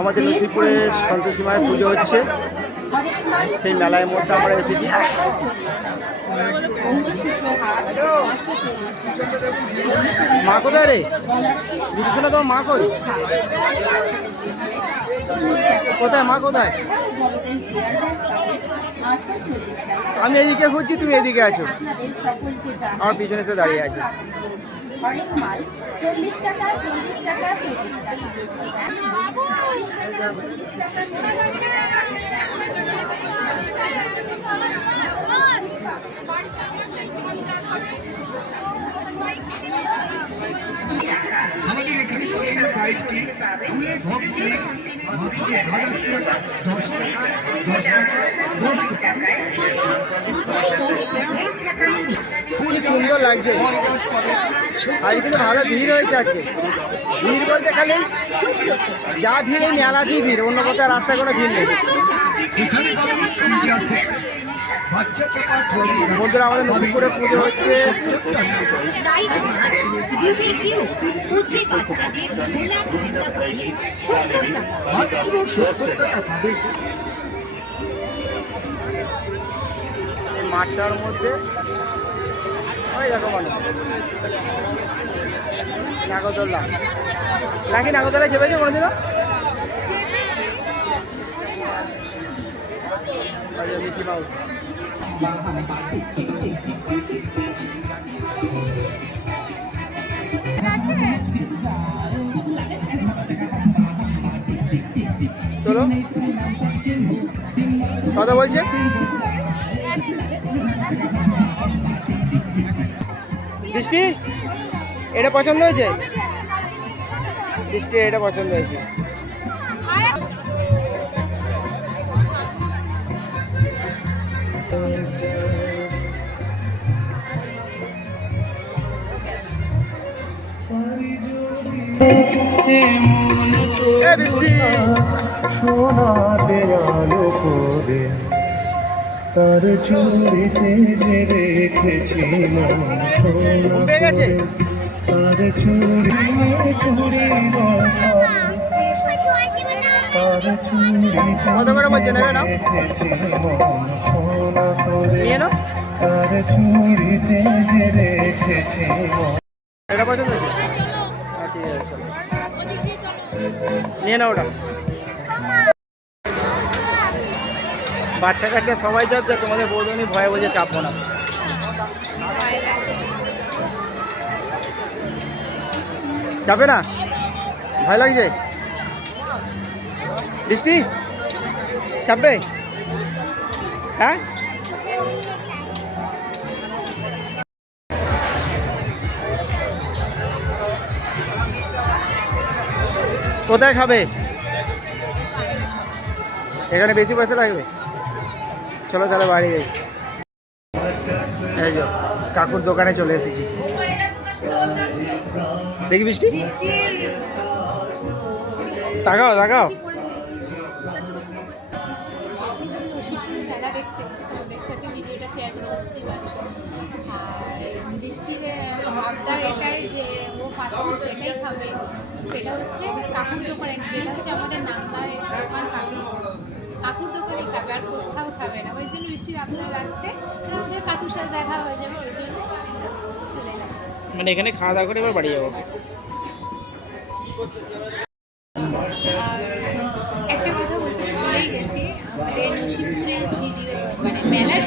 আমাদের নসিবপুরে সন্তোষী মায়ের পুজো হচ্ছে, সেই মেলার মধ্যে আমরা এসেছি। মা কোথায় রে? বুঝছো না তোমার মা কই? কোথায় মা কোথায়? আমি এদিকে খুঁজছি, তুমি এদিকে আছো, আমার পিছনে এসে দাঁড়িয়ে আছে। আমাদের এখানে সাইডটি ফুলে ভক্তি খুব সুন্দর লাগছে, আর এখানে ভালো ভিড় হয়েছে আজকে। ভিড় বলতে খালি যা ভিড় এই মেলাতেই ভিড়, অন্য কোথাও রাস্তায় কোনো ভিড় নেই। বন্ধুরা আমাদের নসিবপুরে পুজো হচ্ছে। মাঠটার মধ্যে ওই দেখো মানুষ নাগরদোল্লা, নাকি নাগরদোল্লা চেপেছে কোনোদিনও? Mickey mouse. চলো কথা বলছে। বৃষ্টি এটা পছন্দ হয়েছে? বৃষ্টি এটা পছন্দ হয়েছে। তার চুড়িতে যে রেখেছিল তার চুড়ি চুড়ি তার চুড়িতে রেখেছিল সোনা করে, তার চুড়িতে যে রেখেছিল। এটা পছন্দ হয়েছে? ঠিক আছে চলো নিয়ে নাও ওটা। বাচ্চা কাচ্চা সবাই যাবে, তোমাদের বৌদনি ভয়ে বোঝে চাপবো না। চাপে না? ভয় লাগছে? বৃষ্টি চাপবে? হ্যাঁ কোথায় খাবে? এখানে বেশি পয়সা লাগবে। চলো তাহলে বাড়ি যাই। এই যে কাকুর দোকানে চলে এসেছি, দেখি বৃষ্টি তাকাও তাকাও। মেলা দেখতে তোমাদের সাথে ভিডিওটা শেয়ার করে বুঝতেই পারছো। আর বৃষ্টির আবদার এটাই যে ও ফাস্টফুড যেটাই খাবে সেটা হচ্ছে কাকুর দোকানে, যেটা হচ্ছে আমাদের নামদায় দোকান কাকুর দোকানে খাবে, আর কোথাও খাবে না। ওই জন্য বৃষ্টির আবদার রাখতে আমাদের কাকুর সাথে দেখা হয়ে যাবে, ওই জন্য চলে যাবে। মানে এখানে খাওয়া দাওয়া করে এবার বাড়ি যাবো। একটা কথা বলতে ভুলেই গেছি, আমাদের নসিবপুরের ভিডিও মানে মেলার